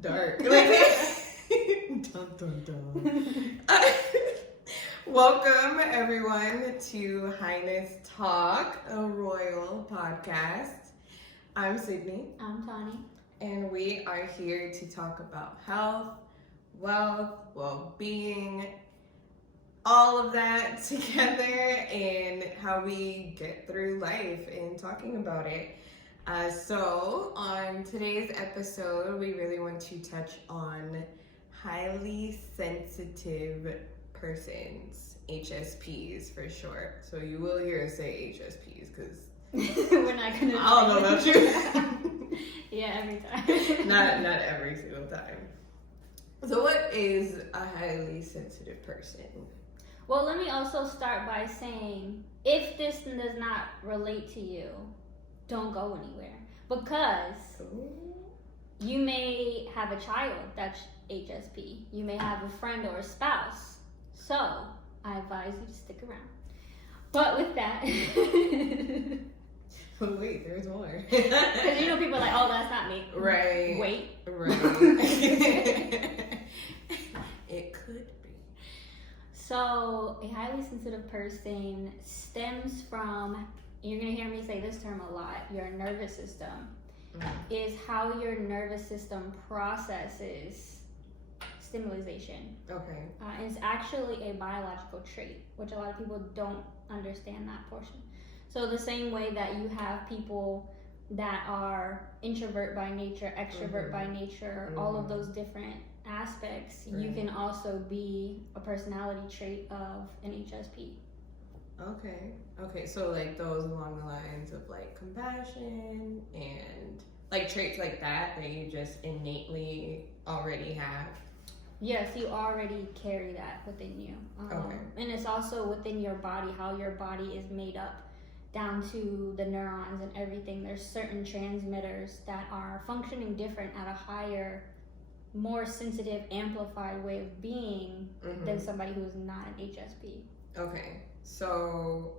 dark. Dun, dun, dun. Welcome, everyone, to Highness Talk, a royal podcast. I'm Sydney. I'm Tawny. And we are here to talk about health, wealth, well-being, all of that together, and how we get through life and talking about it. So on today's episode, we really want to touch on highly sensitive persons, HSPs for short. So you will hear us say HSPs because we're not gonna. I don't know about you. Yeah, every time. not every single time. So what is a highly sensitive person? Well, let me also start by saying, if this does not relate to you, don't go anywhere, because you may have a child that's HSP. You may have a friend or a spouse. So I advise you to stick around. But with that, Oh wait, there's more. because people are like, oh, that's not me. Right. Wait. Right. It could be. So a highly sensitive person stems from, you're going to hear me say this term a lot, your nervous system. Is how your nervous system processes stimulation. Okay. It's actually a biological trait, which a lot of people don't understand that portion. So the same way that you have people that are introvert by nature, extrovert by nature, all of those different aspects, you can also be a personality trait of an HSP. Okay, so like those along the lines of like compassion and like traits like that you just innately already have. Yes, you already carry that within you. Okay. And it's also within your body, how your body is made up down to the neurons and everything. There's certain transmitters that are functioning different at a higher, more sensitive, amplified way of being than somebody who is not an HSP. Okay, so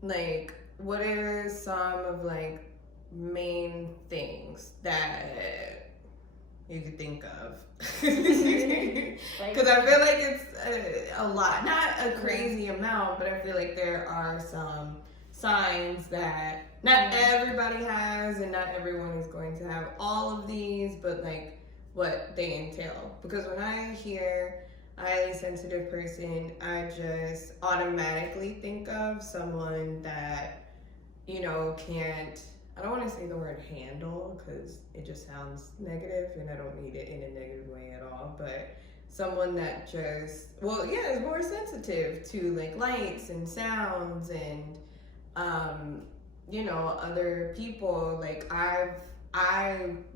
like what are some of like main things that you could think of? Because I feel like it's a lot, not a crazy amount, but I feel like there are some signs that not everybody has, and not everyone is going to have all of these, but like what they entail. Because when I hear highly sensitive person, I just automatically think of someone that, can't, I don't want to say the word handle because it just sounds negative and I don't need it in a negative way at all, but someone that just, is more sensitive to like lights and sounds and, other people. Like I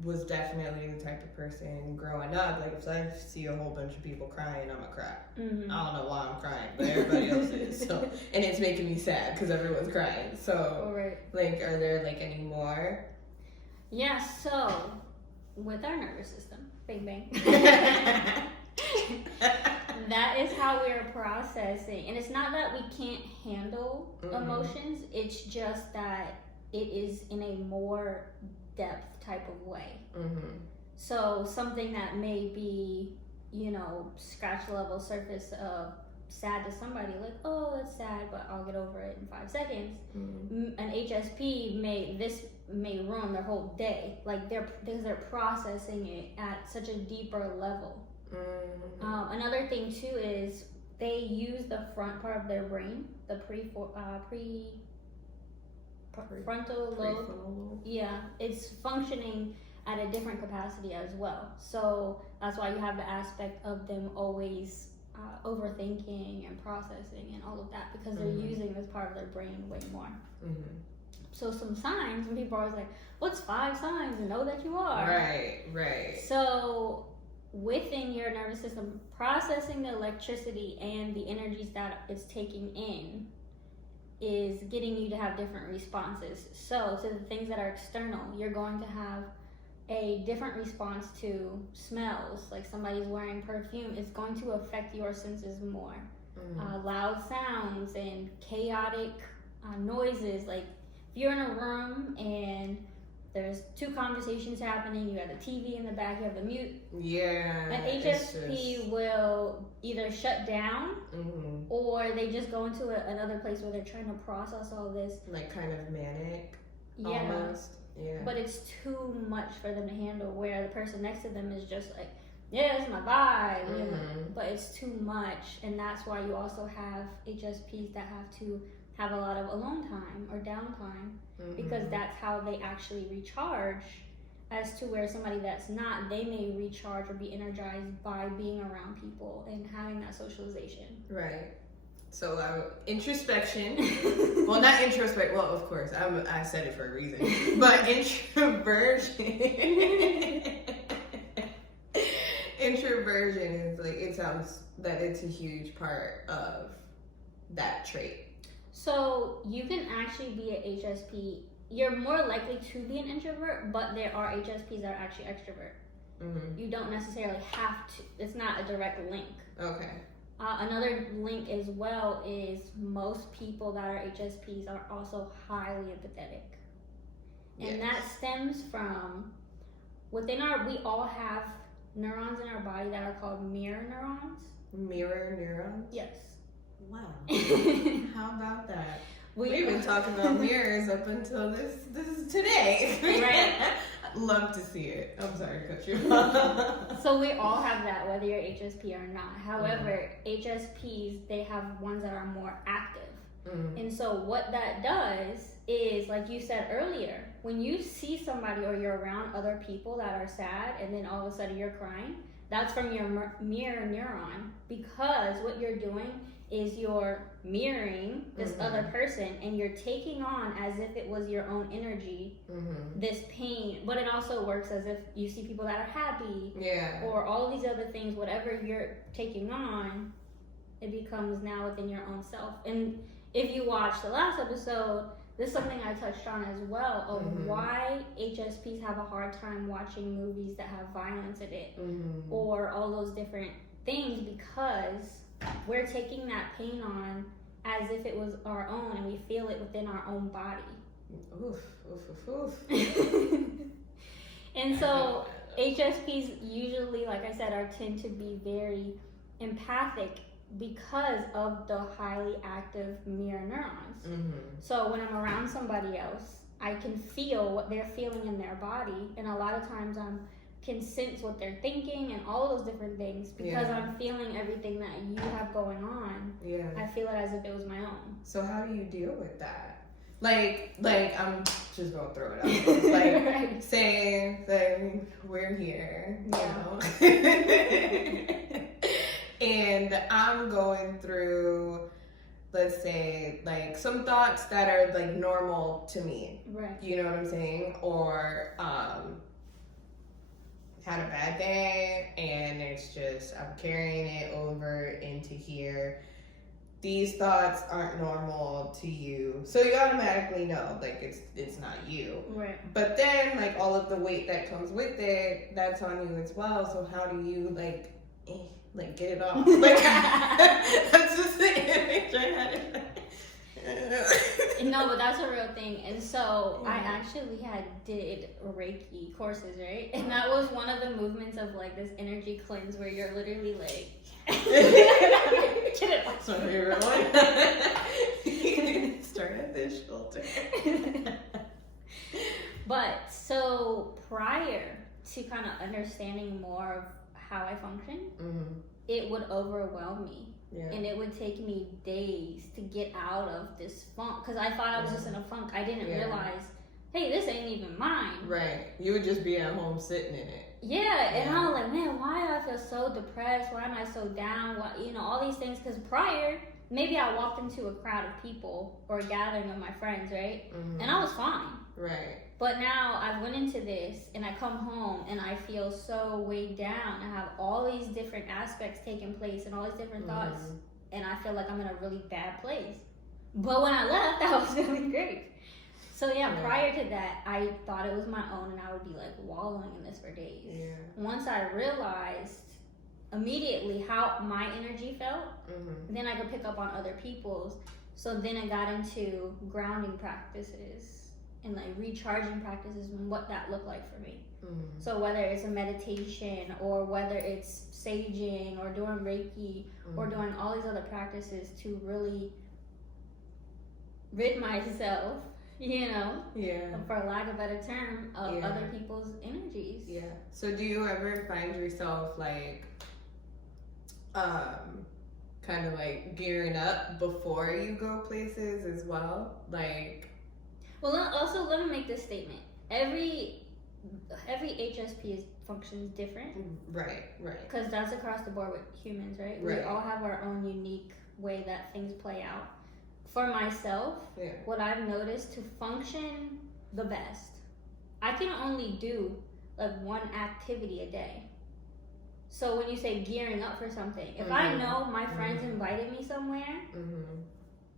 was definitely the type of person growing up, like if I see a whole bunch of people crying, I'm gonna cry. I don't know why I'm crying, but everybody else is. So, and it's making me sad because everyone's crying. So, like, are there like any more? Yeah, so with our nervous system, bang bang. That is how we're processing. And it's not that we can't handle emotions, it's just that it is in a more depth type of way. So something that may be, scratch level surface of sad to somebody, like, oh, that's sad, but I'll get over it in 5 seconds. An HSP may ruin their whole day, like because they're processing it at such a deeper level. Another thing too is they use the front part of their brain, the frontal lobe. Yeah, it's functioning at a different capacity as well. So that's why you have the aspect of them always overthinking and processing and all of that, because they're using this part of their brain way more. So some signs, when people are always like, what's 5 signs to know that you are? Right. So within your nervous system, processing the electricity and the energies that it's taking in is getting you to have different responses. So to the things that are external, you're going to have a different response to smells. Like somebody's wearing perfume, it's going to affect your senses more. Loud sounds and chaotic noises. Like if you're in a room and there's two conversations happening. You have the TV in the back. You have the mute. Yeah. An HSP will either shut down or they just go into another place where they're trying to process all this. Like kind of manic. Yeah. Almost. Yeah. But it's too much for them to handle. Where the person next to them is just like, yeah, it's my vibe. But it's too much, and that's why you also have HSPs that have to have a lot of alone time or downtime. Because that's how they actually recharge, as to where somebody that's not, they may recharge or be energized by being around people and having that socialization. Right. So introspection, well, not introspect, well, of course, I said it for a reason, but introversion is like, it sounds that it's a huge part of that trait. So you can actually be an HSP. You're more likely to be an introvert, but there are HSPs that are actually extrovert. You don't necessarily have to. It's not a direct link. Okay. Another link as well is most people that are HSPs are also highly empathetic. And that stems from we all have neurons in our body that are called mirror neurons. Mirror neurons? Yes. Wow. How about that? We've been talking about mirrors up until this is today. Right? Love to see it. I'm sorry to cut you off. So we all have that, whether you're HSP or not. However, HSPs, they have ones that are more active. And so what that does is, like you said earlier, when you see somebody or you're around other people that are sad and then all of a sudden you're crying, that's from your mirror neuron, because what you're doing is you're mirroring this other person and you're taking on, as if it was your own energy, this pain. But it also works as if you see people that are happy, or all of these other things. Whatever you're taking on, it becomes now within your own self. And if you watch the last episode, this is something I touched on as well, of why HSPs have a hard time watching movies that have violence in it, or all those different things, because we're taking that pain on as if it was our own, and we feel it within our own body. Oof, oof, oof, oof. And so HSPs usually, like I said, tend to be very empathic because of the highly active mirror neurons. So when I'm around somebody else, I can feel what they're feeling in their body, and a lot of times can sense what they're thinking and all those different things, because I'm feeling everything that you have going on. I feel it as if it was my own. So how do you deal with that? Like I'm just gonna throw it out. Like say we're here, you know, and I'm going through, let's say, like some thoughts that are like normal to me. Right. You know what I'm saying? Or had a bad day and it's just I'm carrying it over into here. These thoughts aren't normal to you, so you automatically know like it's not you. Right. But then like all of the weight that comes with it, that's on you as well. So how do you like get it off? Like that's just the image I had. No, but that's a real thing. And so I actually did Reiki courses, right? And that was one of the movements of like this energy cleanse where you're literally like get it off. That's my favorite one. Start at the shoulder. But so prior to kind of understanding more of how I function, it would overwhelm me. And it would take me days to get out of this funk, because I thought I was just in a funk. I didn't realize, hey, this ain't even mine. Right. You would just be at home sitting in it. And I was like, man, why do I feel so depressed? Why am I so down? Why, all these things. Because prior, maybe I walked into a crowd of people or a gathering of my friends, right? And I was fine. Right. But now I went into this and I come home and I feel so weighed down. I have all these different aspects taking place and all these different thoughts, and I feel like I'm in a really bad place. But when I left, I was feeling great. So prior to that, I thought it was my own, and I would be like wallowing in this for days. Once I realized immediately how my energy felt, then I could pick up on other people's. So then I got into grounding practices. and like recharging practices and what that looked like for me. So whether it's a meditation or whether it's saging or doing Reiki or doing all these other practices to really rid myself, for lack of a better term, of other people's energies. Yeah. So do you ever find yourself like kind of like gearing up before you go places as well? Like, well, also let me make this statement. Every HSP functions different. Right. Because that's across the board with humans, right? Right. We all have our own unique way that things play out. For myself, what I've noticed to function the best, I can only do like one activity a day. So when you say gearing up for something, if I know my friends invited me somewhere,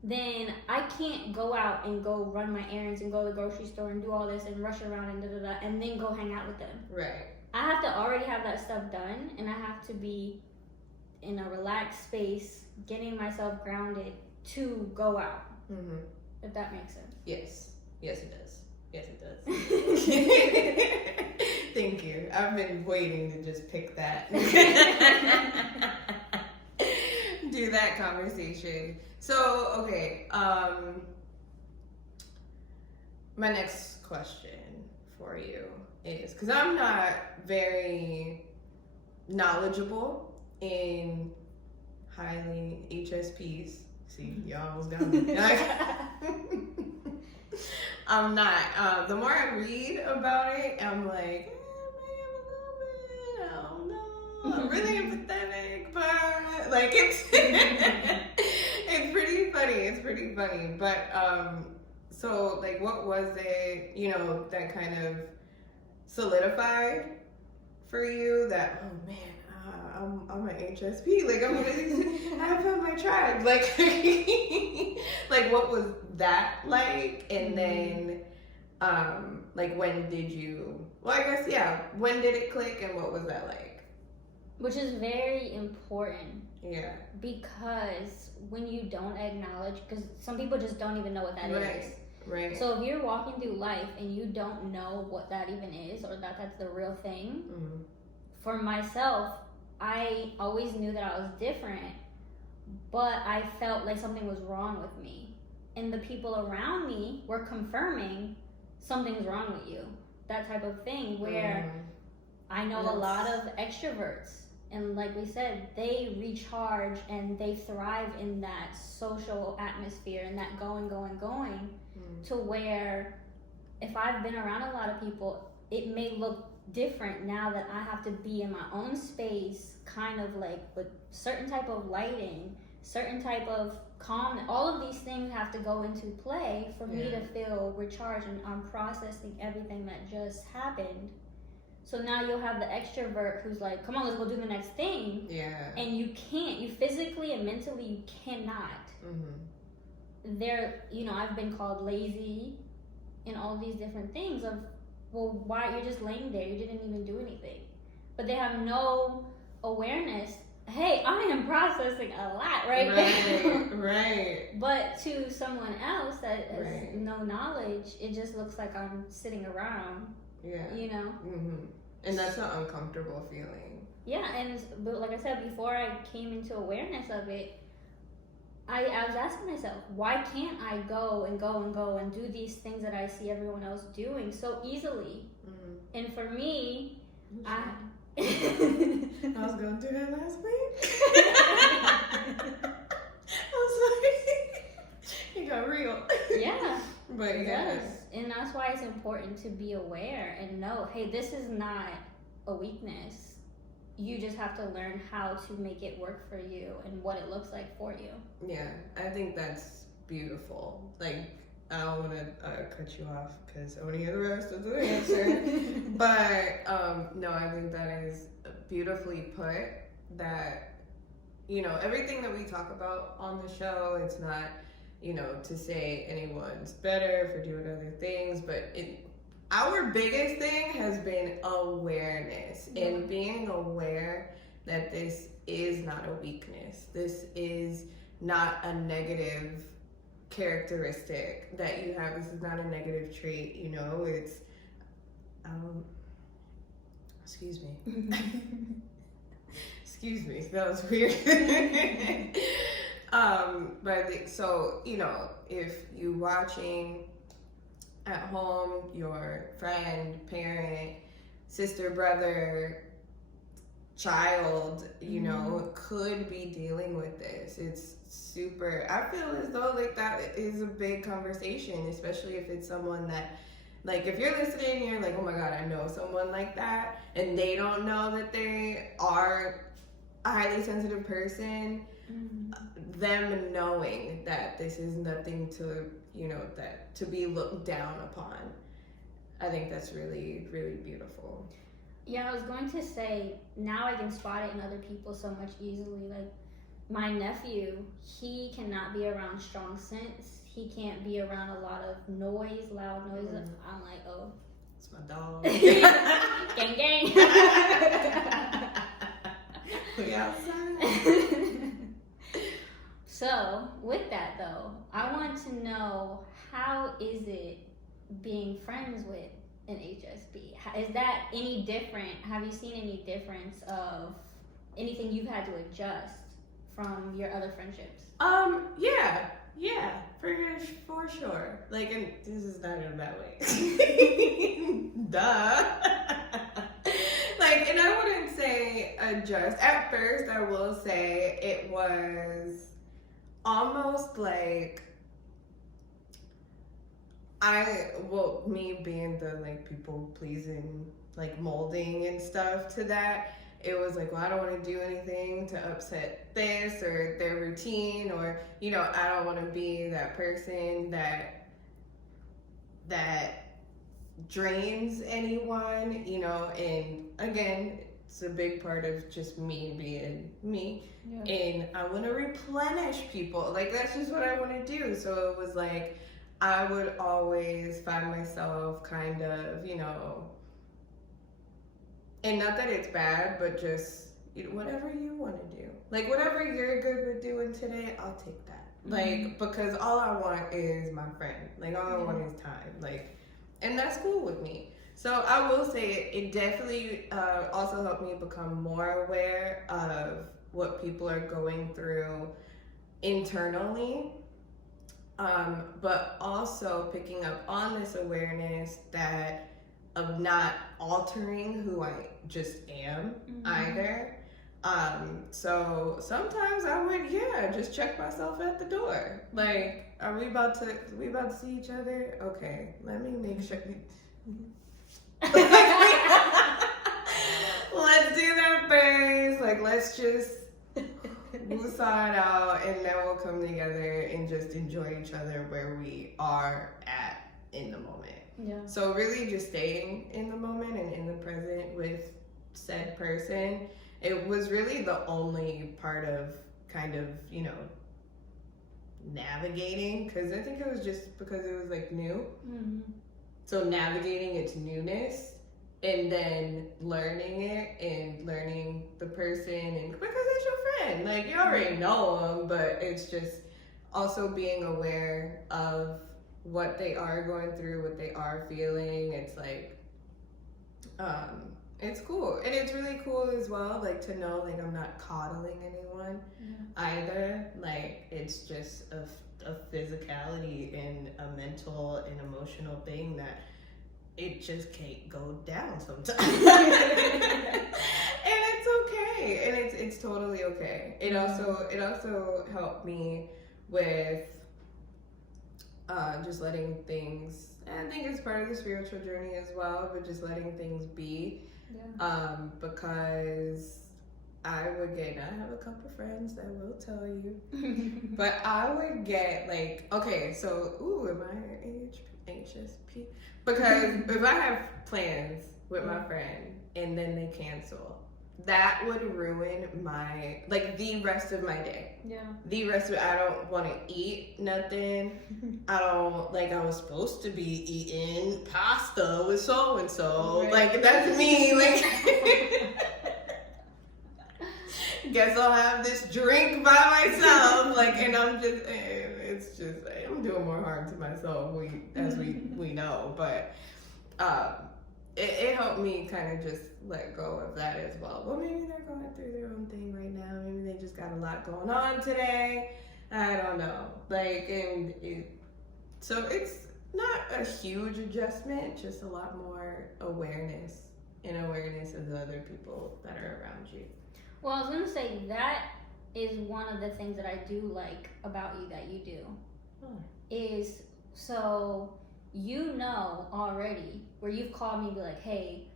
then I can't go out and go run my errands and go to the grocery store and do all this and rush around and and then go hang out with them. Right. I have to already have that stuff done, and I have to be in a relaxed space, getting myself grounded to go out. If that makes sense. Yes, it does. Thank you. I've been waiting to just pick that. Do that conversation. So, okay, my next question for you is, because I'm not very knowledgeable in highly HSPs. See, y'all almost got me. I'm not. The more I read about it, I'm like, I don't know. I'm really empathetic, but like it's it's pretty funny. But so like, what was it? That kind of solidified for you that, oh man, I'm an HSP. Like I found my tribe. Like like what was that like? And then like when did you? Well, I guess when did it click and what was that like? Which is very important. Yeah. Because when you don't acknowledge, because some people just don't even know what that is. Right. So if you're walking through life and you don't know what that even is, or that's the real thing, for myself, I always knew that I was different, but I felt like something was wrong with me. And the people around me were confirming something's wrong with you. That type of thing, where I know a lot of extroverts, and like we said, they recharge and they thrive in that social atmosphere and that going, to where if I've been around a lot of people, it may look different now that I have to be in my own space, kind of like with certain type of lighting, certain type of calm. All of these things have to go into play for me to feel recharged, and I'm processing everything that just happened. So now you'll have the extrovert who's like, come on, let's go do the next thing. Yeah. And you can't. You physically and mentally, you cannot. I've been called lazy and all these different things of, well, why? You're just laying there. You didn't even do anything. But they have no awareness. Hey, I am processing a lot right now. Right. But to someone else that has no knowledge, it just looks like I'm sitting around. Yeah. And that's an uncomfortable feeling. Yeah, but like I said, before I came into awareness of it, I was asking myself, why can't I go and do these things that I see everyone else doing so easily? And for me, I was going through that last week. I was like, it got real. Yeah. But it does. And that's why it's important to be aware and know, hey, this is not a weakness. You just have to learn how to make it work for you and what it looks like for you. Yeah, I think that's beautiful. Like, I don't want to cut you off because I want to hear the rest of the answer. But, no, I think that is beautifully put, that, everything that we talk about on the show, it's not, to say anyone's better for doing other things, but our biggest thing has been awareness and being aware that this is not a weakness. This is not a negative characteristic that you have. This is not a negative trait, you know, it's, excuse me. Excuse me, that was weird. But I think, so, you know, if you watching at home, your friend, parent, sister, brother, child, you know, could be dealing with this. It's super, I feel as though like that is a big conversation, especially if it's someone that, like, if you're listening and you're like, oh my God, I know someone like that, and they don't know that they are a highly sensitive person, them knowing that this is nothing to, you know, that to be looked down upon. I think that's really, really beautiful. Yeah, I was going to say, now I can spot it in other people so much easily. Like, my nephew, he cannot be around strong scents. He can't be around a lot of noise, loud noises. I'm like, oh. It's my dog. Gang, gang. We outside. So, with that though, I want to know, how is it being friends with an HSP? Is that any different? Have you seen any difference of anything you've had to adjust from your other friendships? Yeah, for sure. Like, and this is not in a bad way. Duh. Like, and I wouldn't say adjust. At first, I will say it was almost like me being the like people pleasing, like molding and stuff to that, it was like, well, I don't want to do anything to upset this or their routine, or, you know, I don't want to be that person that drains anyone, you know. And again, it's a big part of just me being me. Yeah. And I want to replenish people. Like, that's just what I want to do. So it was like, I would always find myself kind of, you know, and not that it's bad, but just, you know, whatever you want to do. Like, whatever you're good with doing today, I'll take that. Like, because all I want is my friend. Like, all I want is time. Like, and that's cool with me. So I will say it definitely also helped me become more aware of what people are going through internally. But also picking up on this awareness that of not altering who I just am either. So sometimes I would, just check myself at the door. Like, are we about to see each other? Okay, let me make sure. Let's do that first. Like, let's just woosah out, and then we'll come together and just enjoy each other where we are at in the moment. Yeah. So really just staying in the moment and in the present with said person. It was really the only part of kind of, you know, navigating, because I think it was just because it was like new. So navigating its newness and then learning it and learning the person, and because it's your friend, like, you already know them, but it's just also being aware of what they are going through, what they are feeling. It's like, it's cool. And it's really cool as well, like, to know, like, I'm not coddling anyone either. Like, it's just a physicality and a mental and emotional thing that it just can't go down sometimes. And it's okay. And it's totally okay. It also helped me with just letting things, and I think it's part of the spiritual journey as well, but just letting things be. Because I would get, I have a couple friends that will tell you, but I would get like, okay, so, am I HSP? Because if I have plans with my friend and then they cancel, that would ruin my, like, the rest of my day. Yeah. The rest of it, I don't want to eat nothing. I don't, like, I was supposed to be eating pasta with so-and-so. Right. Like, that's me. Like, guess I'll have this drink by myself. Like, and I'm just, it's it's just like, I'm doing more harm to myself. We know, but it helped me kind of just let go of that as well. Well, maybe they're going through their own thing right now. Maybe they just got a lot going on today. I don't know. So it's not a huge adjustment, just a lot more awareness of the other people that are around you. Well, I was gonna say that is one of the things that I do like about you that you do. Is so you know already where you've called me and be like, hey,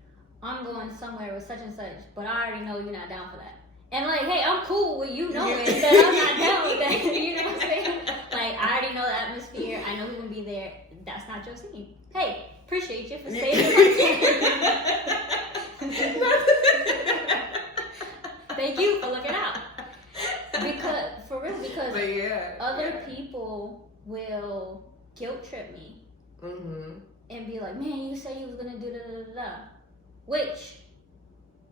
I'm going somewhere with such and such, but I already know you're not down for that. And like, hey, I'm cool with you knowing that I'm not down with that. You know what I'm saying? Like, I already know the atmosphere. I know who's gonna be there. That's not your scene. Hey, appreciate you for saying it. Thank you for looking out. Because other people will guilt trip me and be like, man, you said you was gonna do da da da da. Which,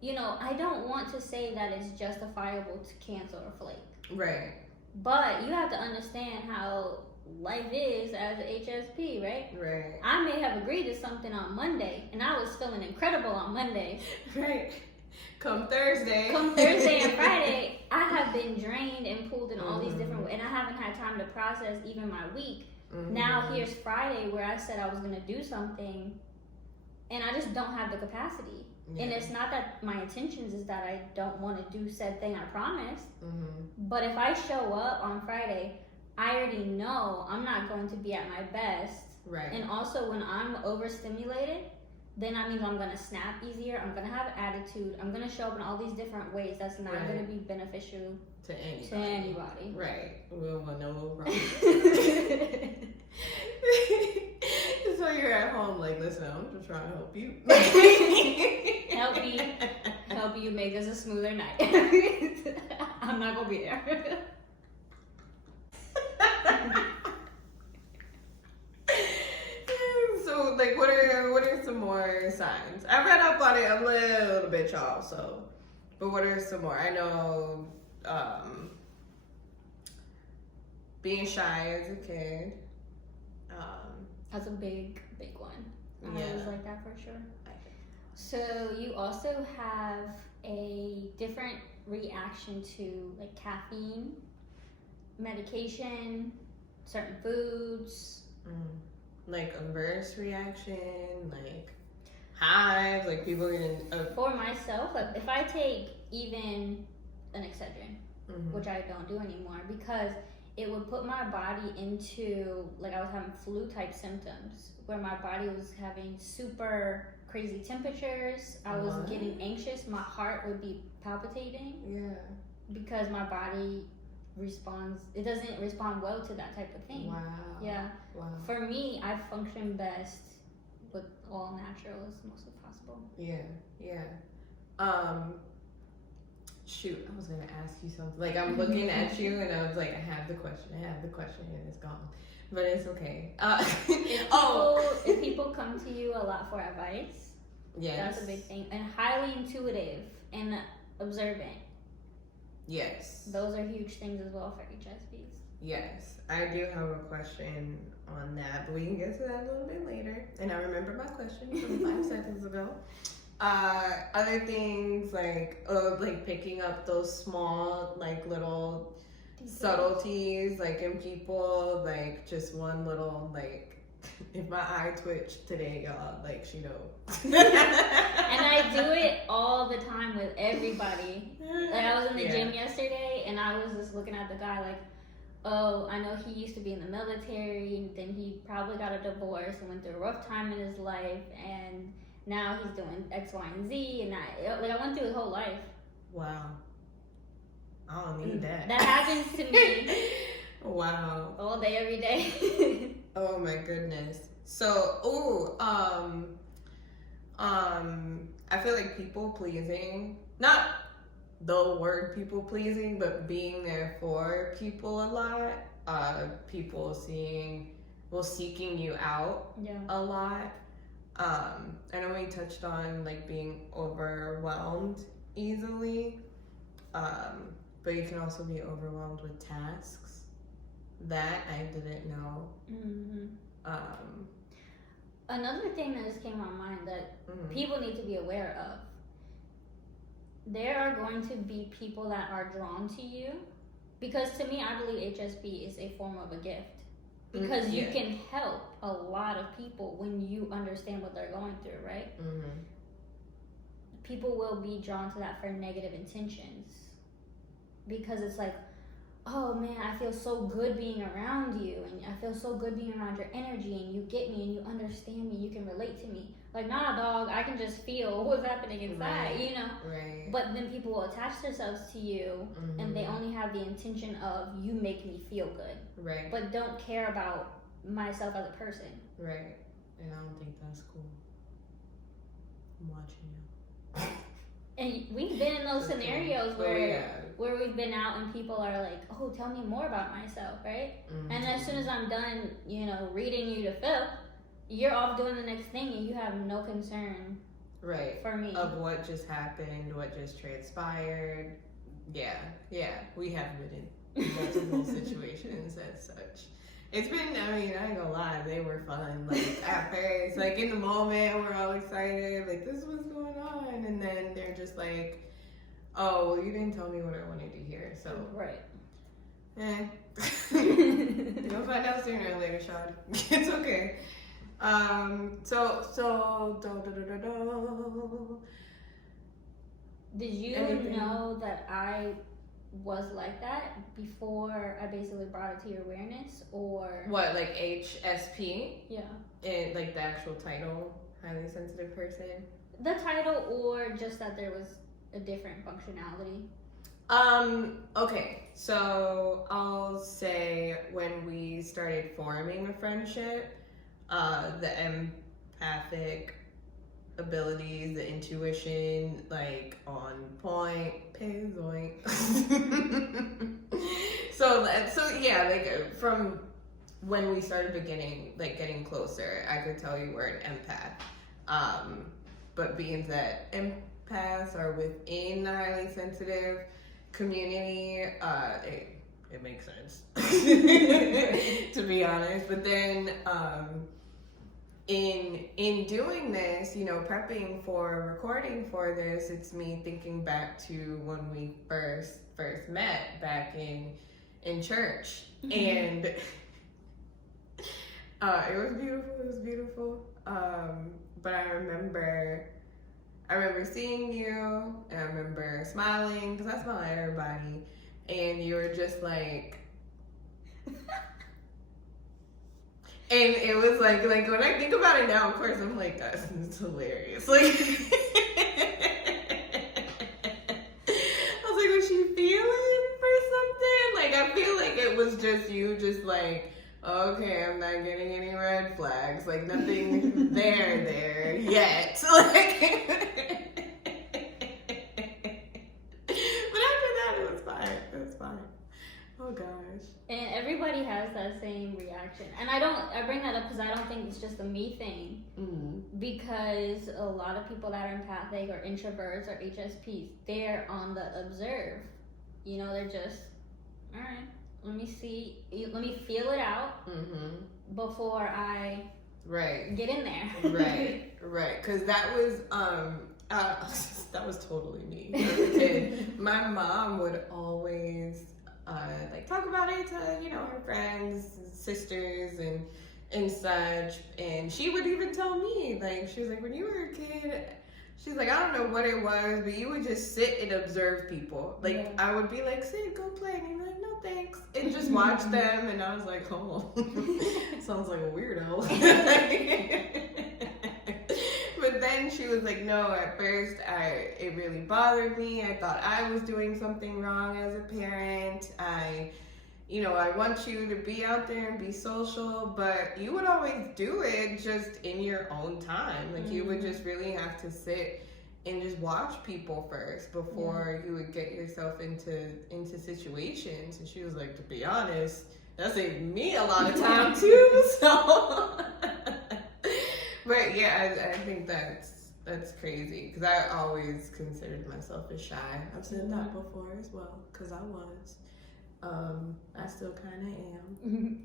you know, I don't want to say that it's justifiable to cancel or flake. Right. But you have to understand how life is as an HSP, right? Right. I may have agreed to something on Monday, and I was feeling incredible on Monday. Right. Come Thursday and Friday, I have been drained and pulled in all these different ways, and I haven't had time to process even my week. Now here's Friday where I said I was going to do something, and I just don't have the capacity. Yeah. And it's not that my intentions is that I don't want to do said thing I promised. But if I show up on Friday, I already know I'm not going to be at my best. Right. And also when I'm overstimulated, then that means I'm going to snap easier. I'm going to have attitude. I'm going to show up in all these different ways that's not going to be beneficial to anybody. Right. We'll know wrong. So you're at home like, listen, I'm just trying to help you. help you make this a smoother night. I'm not gonna be there. So like what are some more signs? I read up on it a little bit, y'all, but what are some more? I know being shy as a kid. That's a big one. I was like that for sure. So you also have a different reaction to like caffeine, medication, certain foods. Like adverse reaction, like hives, like people getting. For myself, like if I take even an Excedrin, which I don't do anymore because it would put my body into, like I was having flu type symptoms where my body was having super crazy temperatures. I was getting anxious. My heart would be palpitating. Yeah. Because my body it doesn't respond well to that type of thing. Wow. Yeah. Wow. For me, I function best with all natural as much as possible. Yeah. Yeah. Shoot, I was gonna ask you something. Like I'm looking at you, and I was like, I have the question, and it's gone. But it's okay. If people come to you a lot for advice, that's a big thing. And highly intuitive and observant. Yes. Those are huge things as well for HSPs. Yes, I do have a question on that, but we can get to that a little bit later. And I remember my question from 5 seconds ago. Other things like picking up those small like little subtleties like in people, like just one little like if my eye twitched today, y'all, like she knows. And I do it all the time with everybody. Like I was in the gym yesterday and I was just looking at the guy like, oh, I know he used to be in the military and then he probably got a divorce and went through a rough time in his life and now he's doing X, Y, and Z, and I went through his whole life. Wow. I don't need that. That happens to me. Wow. All day, every day. Oh my goodness. So, I feel like people pleasing, not the word people pleasing, but being there for people a lot. People seeking you out a lot. I know we touched on like being overwhelmed easily, but you can also be overwhelmed with tasks. That I didn't know. Another thing that just came to my mind that people need to be aware of. There are going to be people that are drawn to you, because to me, I believe HSP is a form of a gift, because you can help a lot of people when you understand what they're going through, right? People will be drawn to that for negative intentions, because it's like, oh man, I feel so good being around you, and I feel so good being around your energy, and you get me, and you understand me, you can relate to me. Like, nah, dog, I can just feel what's happening inside, you know? Right. But then people will attach themselves to you, and they only have the intention of, you make me feel good. Right. But don't care about myself as a person. Right. And I don't think that's cool. I'm watching you. And we've been in those scenarios where we've been out and people are like, oh, tell me more about myself, right? And as soon as I'm done, you know, reading you to fill, you're off doing the next thing and you have no concern for me. Of what just happened, what just transpired. Yeah. We have been in multiple situations as such. It's been, I mean, I ain't gonna lie, they were fun. Like, at first, like, in the moment, we're all excited, like, this is what's going on. And then they're just like, oh, well, you didn't tell me what I wanted to hear, so. Right. You'll find out sooner or later, Shad. It's okay. Did you know that I was like that before I basically brought it to your awareness, or what, like HSP? Yeah. And like the actual title, highly sensitive person? The title, or just that there was a different functionality? Okay, so I'll say when we started forming a friendship, the empathic abilities, the intuition, like, on point, payzoink. so yeah, like, from when we started getting closer, I could tell you we're an empath. But being that empaths are within the highly sensitive community, it makes sense, to be honest. But then, in doing this, you know, prepping for recording for this, it's me thinking back to when we first met back in church, and it was beautiful. But I remember seeing you, and I remember smiling, because I smile at everybody, and you were just like. And it was like when I think about it now, of course, I'm like, that's hilarious. Like, I was like, was she feeling for something? Like, I feel like it was just you, just like, okay, I'm not getting any red flags. Like, nothing there yet. Like, but after that, it was fine. Oh gosh. And everybody has that same reaction. And I bring that up because I don't think it's just a me thing. Because a lot of people that are empathic or introverts or HSPs, they're on the observe. You know, they're just, all right, let me feel it out before I get in there. Right. Because that was totally me. As a kid, my mom would always like talk about it to, you know, her friends, sisters, and such. And she would even tell me, like, she was like, when you were a kid, she's like, I don't know what it was, but you would just sit and observe people. Like, I would be like, sit, go play. And you'd be like, no thanks. And just watch them. And I was like, oh, sounds like a weirdo. But then she was like, no, at first it really bothered me. I thought I was doing something wrong as a parent. I want you to be out there and be social, but you would always do it just in your own time. Like, you would just really have to sit and just watch people first before you would get yourself into situations. And she was like, to be honest, that saved me a lot of time too. So, but yeah, I think that's crazy, because I always considered myself as shy. I've said that before as well, because I was. I still kind of am.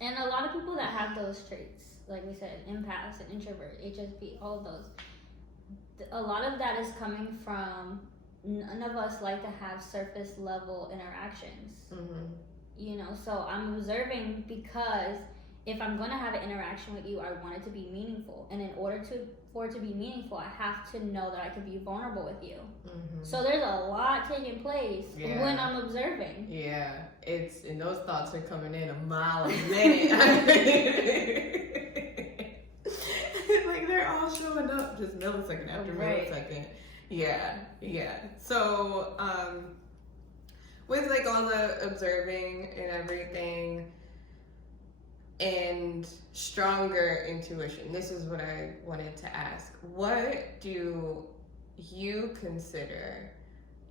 And a lot of people that have those traits, like we said, empaths and introvert, HSP, all of those, a lot of that is coming from none of us like to have surface level interactions. You know, so I'm observing because if I'm going to have an interaction with you, I want it to be meaningful. And in order for it to be meaningful, I have to know that I can be vulnerable with you. So there's a lot taking place when I'm observing. Yeah, and those thoughts are coming in a mile a minute. Like they're all showing up just millisecond after millisecond. Yeah. So, with like all the observing and everything and stronger intuition, this is what I wanted to ask. What do you consider,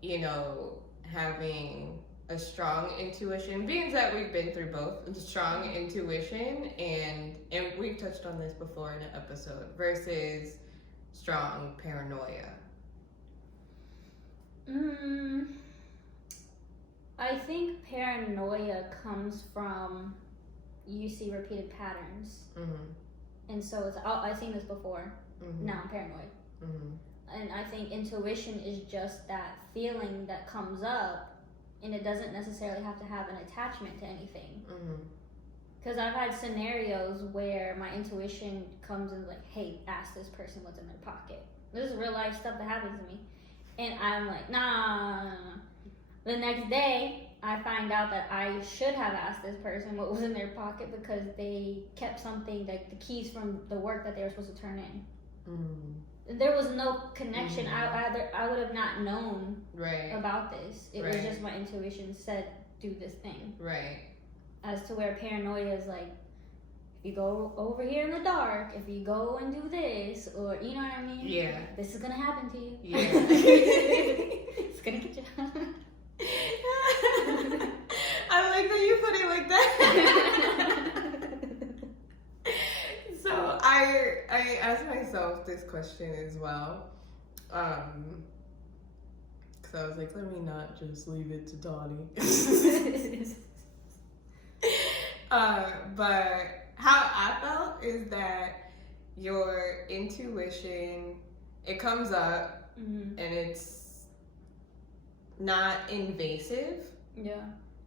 you know, having a strong intuition, being that we've been through both, strong intuition and we've touched on this before in an episode, versus strong paranoia? I think paranoia comes from you see repeated patterns. And so it's, I've seen this before. Now I'm paranoid. And I think intuition is just that feeling that comes up, and it doesn't necessarily have to have an attachment to anything. Because I've had scenarios where my intuition comes and like, hey, ask this person what's in their pocket. This is real life stuff that happens to me. And I'm like, nah. The next day, I find out that I should have asked this person what was in their pocket because they kept something, like the keys from the work that they were supposed to turn in. There was no connection. I would have not known about this. It was just my intuition said, do this thing. As to where paranoia is like, if you go over here in the dark, if you go and do this, or you know what I mean? Yeah. This is gonna happen to you. Yeah. It's gonna get you. I like that you put it like that. So I asked myself this question as well. Because I was like, let me not just leave it to Donnie. But how I felt is that your intuition, it comes up and it's not invasive. Yeah.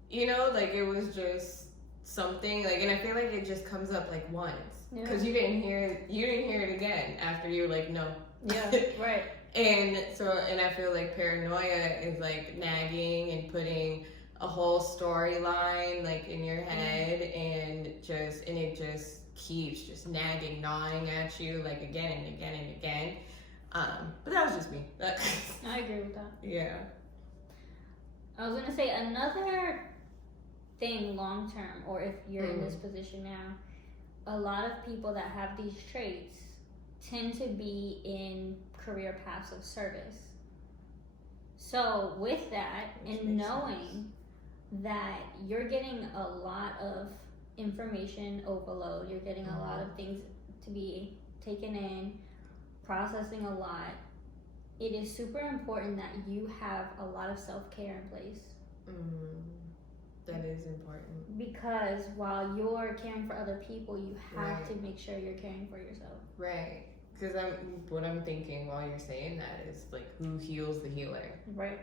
You know, like it was just something like, and I feel like it just comes up like once because you didn't hear it again after you were like, no. Yeah, right. And I feel like paranoia is like nagging and putting a whole storyline like in your head and it just keeps just nagging, gnawing at you like again and again and again. But that was just me. I agree with that. Yeah. I was gonna say another thing long term, or if you're in this position now, a lot of people that have these traits tend to be in career paths of service. So with that, and knowing that you're getting a lot of information overload, you're getting a lot of things to be taken in, processing a lot, it is super important that you have a lot of self-care in place. That is important. Because while you're caring for other people, you have to make sure you're caring for yourself. Right. Because what I'm thinking while you're saying that is like, who heals the healer? Right.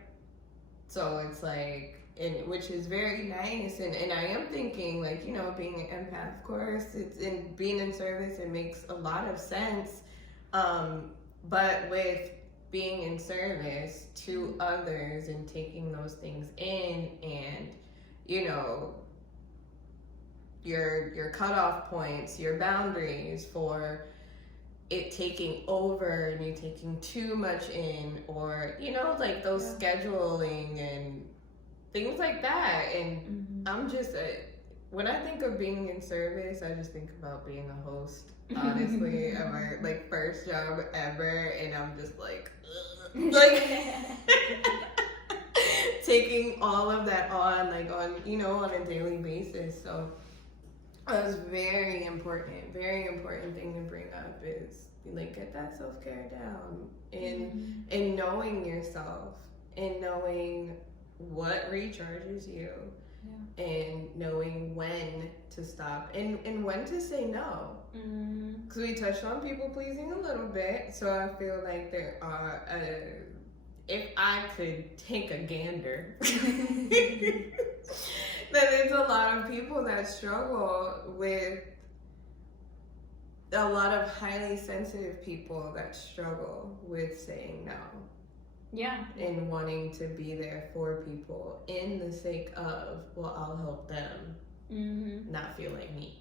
So it's like, which is very nice. And I am thinking like, you know, being an empath, of course, being in service, it makes a lot of sense. But with being in service to others and taking those things in and, you know, your cutoff points, your boundaries for it taking over and you taking too much in, or, you know, like those scheduling and things like that. And I'm just, when I think of being in service, I just think about being a host, honestly, of our like first job ever. And I'm just like, like taking all of that on, like on, you know, on a daily basis. So that was very important thing to bring up is like get that self-care down and knowing yourself and knowing what recharges you and knowing when to stop and when to say no. Because we touched on people pleasing a little bit, so I feel like there are, if I could take a gander, then there's a lot of people that struggle with, a lot of highly sensitive people that struggle with saying no. Yeah. And wanting to be there for people in the sake of, well, I'll help them not feel like me.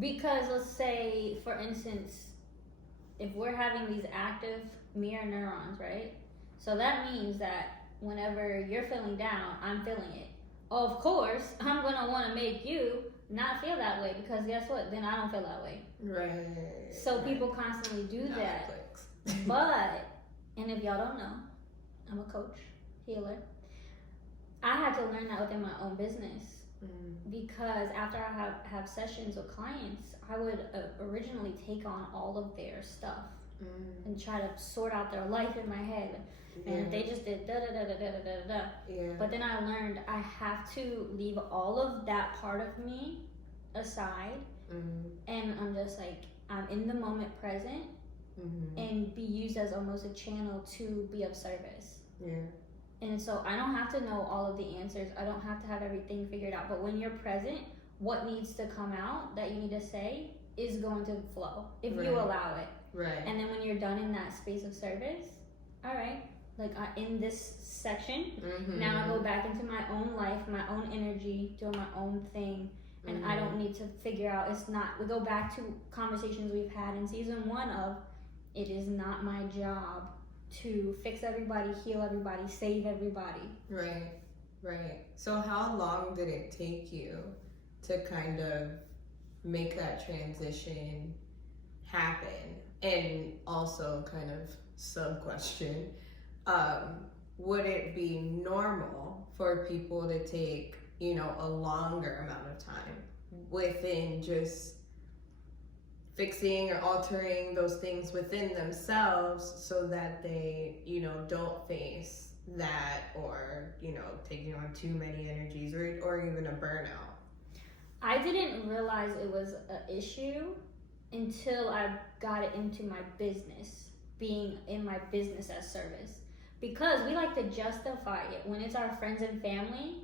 Because let's say, for instance, if we're having these active mirror neurons, right? So that means that whenever you're feeling down, I'm feeling it. Of course, I'm going to want to make you not feel that way, because guess what? Then I don't feel that way. Right. So people constantly do that. But, and if y'all don't know, I'm a coach, healer. I had to learn that within my own business, because after I have sessions with clients, I would originally take on all of their stuff and try to sort out their life in my head. And they just did da-da-da-da-da-da-da. Yeah. But then I learned I have to leave all of that part of me aside. And I'm just like, I'm in the moment present and be used as almost a channel to be of service. Yeah. And so I don't have to know all of the answers. I don't have to have everything figured out. But when you're present, what needs to come out that you need to say is going to flow if you allow it. Right. And then when you're done in that space of service, all right, like in this section, now I go back into my own life, my own energy, doing my own thing. And I don't need to figure out, we go back to conversations we've had in season 1 of, it is not my job to fix everybody, heal everybody, save everybody. Right, right. So how long did it take you to kind of make that transition happen? And also kind of sub-question, would it be normal for people to take, a longer amount of time within just fixing or altering those things within themselves so that they, don't face that or, taking on too many energies or even a burnout? I didn't realize it was an issue until I got it into my business, being in my business as service. Because we like to justify it. When it's our friends and family,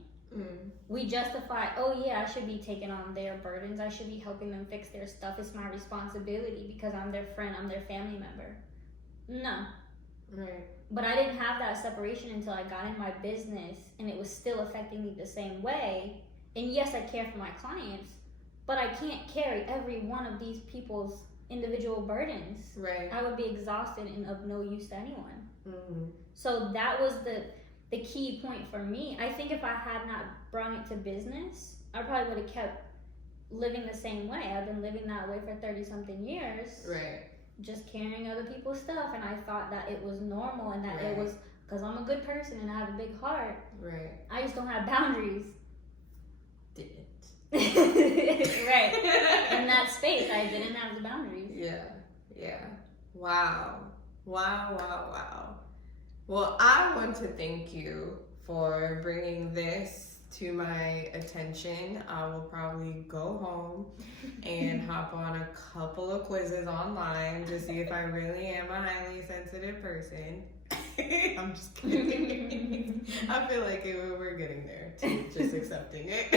we justify, oh yeah, I should be taking on their burdens. I should be helping them fix their stuff. It's my responsibility because I'm their friend, I'm their family member. No. Right. But I didn't have that separation until I got in my business, and it was still affecting me the same way. And yes, I care for my clients, but I can't carry every one of these people's individual burdens. Right. I would be exhausted and of no use to anyone. So that was the key point for me. I think if I had not brought it to business, I probably would have kept living the same way. I've been living that way for 30-something years. Right. Just carrying other people's stuff, and I thought that it was normal and that it was because I'm a good person and I have a big heart. Right. I just don't have boundaries. Didn't. Right. In that space, I didn't have the boundaries. Yeah. Yeah. Wow. Well, I want to thank you for bringing this to my attention. I will probably go home and hop on a couple of quizzes online to see if I really am a highly sensitive person. I'm just kidding. I feel like we're getting there to just accepting it.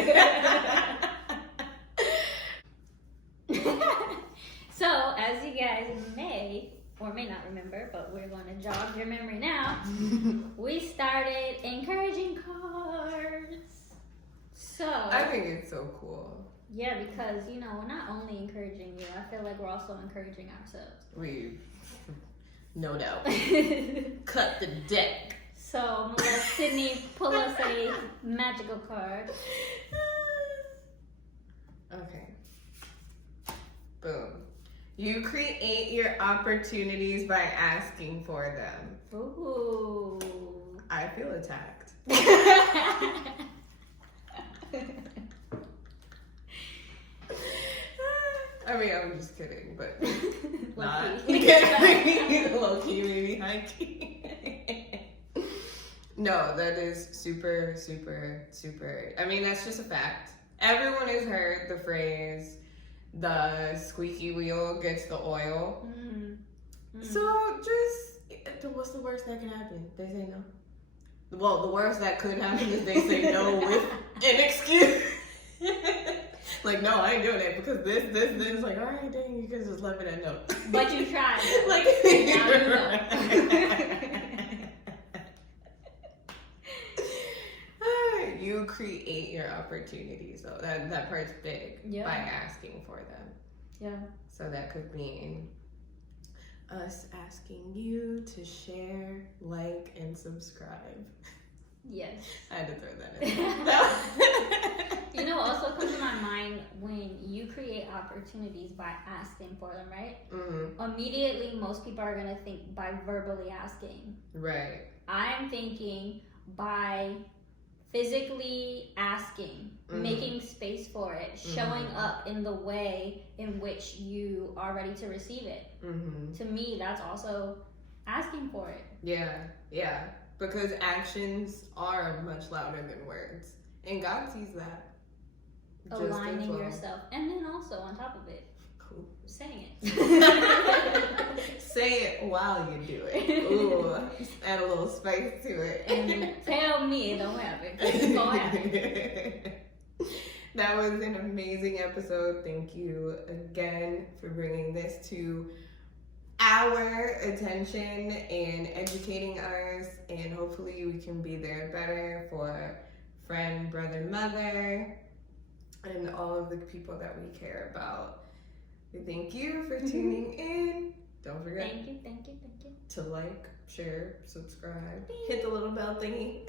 So, as you guys may or may not remember, but we're going to jog your memory now, we started encouraging cards. So I think it's so cool. Yeah, because, we're not only encouraging you, I feel like we're also encouraging ourselves. No doubt. Cut the deck. So I'm going to let Sydney pull us a magical card. Okay. Boom. You create your opportunities by asking for them. Ooh. I feel attacked. I mean, I'm just kidding, but not. Low-key, maybe high-key. No, that is super, super, super. I mean, that's just a fact. Everyone has heard the phrase, the squeaky wheel gets the oil. So just, what's the worst that can happen? They say no. Well, the worst that could happen is they say no with an excuse. Like, no, I ain't doing it because this. Like, all right, dang, you guys just left it at no. But you tried. Like, now you know. You create your opportunities, so that part's big by asking for them. Yeah. So that could mean us asking you to share, like, and subscribe. Yes. I had to throw that in. You know, also comes to my mind when you create opportunities by asking for them, right? Mm-hmm. Immediately, most people are going to think by verbally asking. Right. I'm thinking by physically asking, making space for it, showing up in the way in which you are ready to receive it. To me, that's also asking for it. Yeah. Because actions are much louder than words. And God sees that. Aligning yourself. And then also, on top of it, saying it. Say it while you do it. Ooh, add a little spice to it. And tell me it don't happen. It's gonna happen. That was an amazing episode. Thank you again for bringing this to our attention and educating us. And hopefully we can be there better for friend, brother, mother, and all of the people that we care about. Thank you for tuning in. Don't forget. Thank you. To like, share, subscribe, hit the little bell thingy,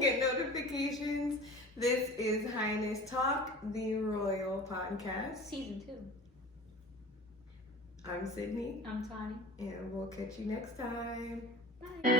get notifications. This is Highness Talk, the Royal Podcast. Season 2. I'm Sydney. I'm Tani. And we'll catch you next time. Bye.